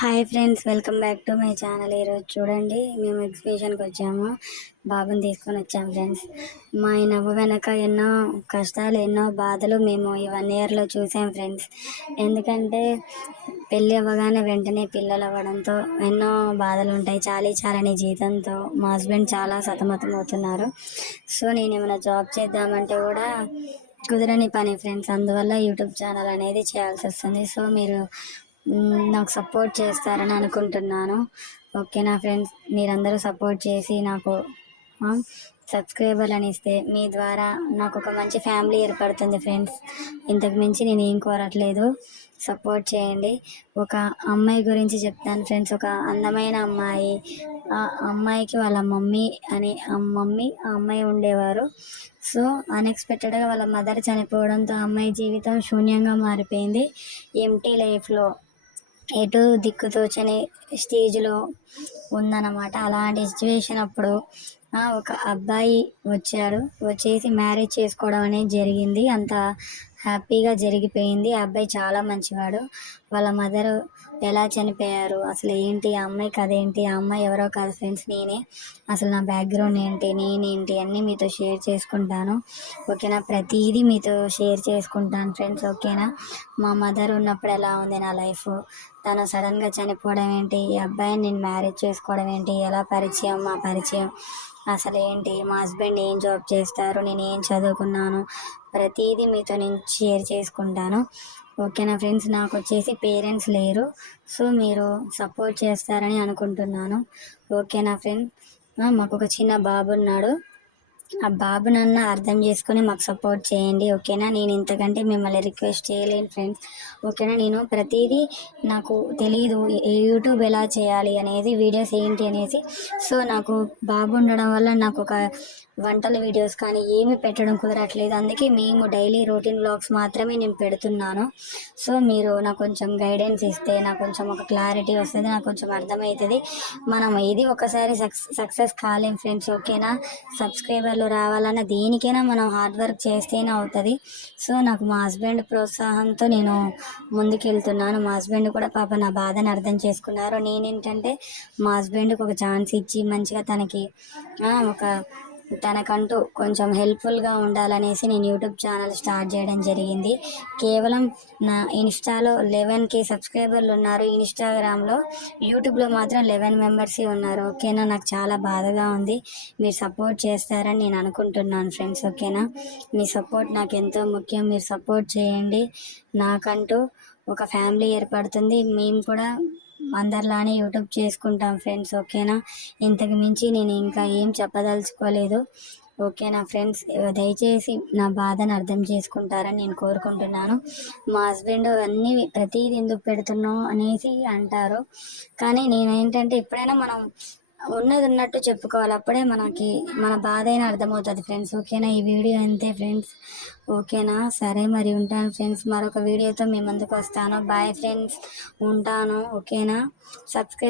Hi friends, welcome back to my channel. ఈరోజు చూడండి, మేము ఎగ్జిబిషన్కి వచ్చాము. బాబుని తీసుకొని వచ్చాము ఫ్రెండ్స్. మా ఈ నవ్వు వెనక ఎన్నో కష్టాలు, ఎన్నో బాధలు మేము ఈ 1 ఇయర్లో చూసాం ఫ్రెండ్స్. ఎందుకంటే పెళ్ళి అవ్వగానే వెంటనే పిల్లలు అవ్వడంతో ఎన్నో బాధలు ఉంటాయి. చాలని జీతంతో మా హస్బెండ్ చాలా సతమతం అవుతున్నారు. సో నేను ఏమైనా జాబ్ చేద్దామంటే కూడా కుదరని పని ఫ్రెండ్స్. అందువల్ల యూట్యూబ్ ఛానల్ అనేది చేయాల్సి వస్తుంది. సో మీరు నాకు సపోర్ట్ చేస్తారని అనుకుంటున్నాను. ఓకేనా ఫ్రెండ్స్, మీరందరూ సపోర్ట్ చేసి నాకు సబ్స్క్రైబర్లను ఇస్తే మీ ద్వారా నాకు ఒక మంచి ఫ్యామిలీ ఏర్పడుతుంది ఫ్రెండ్స్. ఇంతకు మించి నేను ఏం కోరట్లేదు. సపోర్ట్ చేయండి. ఒక అమ్మాయి గురించి చెప్తాను ఫ్రెండ్స్. ఒక అందమైన అమ్మాయి. ఆ అమ్మాయికి వాళ్ళ మమ్మీ ఆ అమ్మాయి ఉండేవారు. సో అన్ఎక్స్పెక్టెడ్గా వాళ్ళ మదర్ చనిపోవడంతో ఆ అమ్మాయి జీవితం శూన్యంగా మారిపోయింది. ఎంటీ లైఫ్లో ఎటు దిక్కుతోచని స్టేజ్లో ఉందన్నమాట. అలాంటి సిచ్యువేషన్ అప్పుడు ఒక అబ్బాయి వచ్చేసి మ్యారేజ్ చేసుకోవడం అనేది జరిగింది. అంత హ్యాపీగా జరిగిపోయింది. ఆ అబ్బాయి చాలా మంచివాడు. వాళ్ళ మదరు ఎలా చనిపోయారు, అసలు ఏంటి ఆ అమ్మాయి కథ ఏంటి, ఆ అమ్మాయి ఎవరో కాదు ఫ్రెండ్స్, నేనే. అసలు నా బ్యాక్గ్రౌండ్ ఏంటి, నేనేంటి అన్నీ మీతో షేర్ చేసుకుంటాను. ఓకేనా, ప్రతిదీ మీతో షేర్ చేసుకుంటాను ఫ్రెండ్స్. ఓకేనా, మా మదర్ ఉన్నప్పుడు ఎలా ఉంది నా లైఫ్, తను సడన్గా చనిపోవడం ఏంటి, ఈ అబ్బాయిని నేను మ్యారేజ్ చేసుకోవడం ఏంటి, ఎలా పరిచయం, మా పరిచయం అసలు ఏంటి, మా హస్బెండ్ ఏం జాబ్ చేస్తారు, నేను ఏం చదువుకున్నాను, ప్రతిదీ మీతో నేను షేర్ చేసుకుంటాను. ఓకేనా ఫ్రెండ్స్, నాకు వచ్చేసి పేరెంట్స్ లేరు. సో మీరు సపోర్ట్ చేస్తారని అనుకుంటున్నాను. ఓకేనా ఫ్రెండ్స్, మాకు ఒక చిన్న బాబు ఉన్నాడు. ఆ బాబునన్నా అర్థం చేసుకొని మాకు సపోర్ట్ చేయండి. ఓకేనా, నేను ఇంతకంటే మిమ్మల్ని రిక్వెస్ట్ చేయలేను ఫ్రెండ్స్. ఓకేనా, నేను ప్రతిదీ నాకు తెలియదు యూట్యూబ్ ఎలా చేయాలి అనేది, వీడియోస్ ఏంటి అనేసి. సో నాకు బాబు ఉండడం వల్ల నాకు ఒక వంటల వీడియోస్ కానీ ఏమి పెట్టడం కుదరట్లేదు. అందుకే మేము డైలీ రొటీన్ వ్లాగ్స్ మాత్రమే నేను పెడుతున్నాను. సో మీరు నాకు కొంచెం గైడెన్స్ ఇస్తే నాకు కొంచెం ఒక క్లారిటీ వస్తుంది, నాకు కొంచెం అర్థమవుతుంది. మనం ఇది ఒకసారి సక్సెస్ కాలేం ఫ్రెండ్స్. ఓకేనా, సబ్స్క్రైబర్లు రావాలన్న దేనికైనా మనం హార్డ్ వర్క్ చేస్తేనే అవుతుంది. సో నాకు మా హస్బెండ్ ప్రోత్సాహంతో నేను ముందుకెళ్తున్నాను. మా హస్బెండ్ కూడా పాప నా బాధను అర్థం చేసుకున్నారు. నేనేంటంటే మా హస్బెండ్కి ఒక ఛాన్స్ ఇచ్చి మంచిగా తనకంటూ కొంచెం హెల్ప్ఫుల్గా ఉండాలనేసి నేను యూట్యూబ్ ఛానల్ స్టార్ట్ చేయడం జరిగింది. కేవలం నా ఇన్స్టాలో 11K సబ్స్క్రైబర్లు ఉన్నారు. ఇన్స్టాగ్రామ్లో, యూట్యూబ్లో మాత్రం 11 మెంబర్సే ఉన్నారు. ఓకేనా, నాకు చాలా బాధగా ఉంది. మీరు సపోర్ట్ చేస్తారని నేను అనుకుంటున్నాను ఫ్రెండ్స్. ఓకేనా, మీ సపోర్ట్ నాకు ఎంతో ముఖ్యం. మీరు సపోర్ట్ చేయండి. నాకంటూ ఒక ఫ్యామిలీ ఏర్పడుతుంది. మేము కూడా అందరిలానే యూట్యూబ్ చేసుకుంటాం ఫ్రెండ్స్. ఓకేనా, ఇంతకు మించి నేను ఇంకా ఏం చెప్పదలుచుకోలేదు. ఓకేనా ఫ్రెండ్స్, దయచేసి నా బాధను అర్థం చేసుకుంటారని నేను కోరుకుంటున్నాను. మా హస్బెండ్ అన్నీ ప్రతిదీ ఎందుకు పెడుతున్నావు అనేసి అంటారు. కానీ నేనేంటంటే ఎప్పుడైనా మనం ఉన్నది ఉన్నట్టు చెప్పుకోవాలి. అప్పుడే మనకి మన బాధ అయినా అర్థమవుతుంది ఫ్రెండ్స్. ఓకేనా, ఈ వీడియో అంతే ఫ్రెండ్స్. ఓకేనా, సరే మరి ఉంటాను ఫ్రెండ్స్. మరొక వీడియోతో మీ ముందుకు వస్తాను. బాయ్ ఫ్రెండ్స్, ఉంటాను. ఓకేనా, సబ్స్క్రైబ్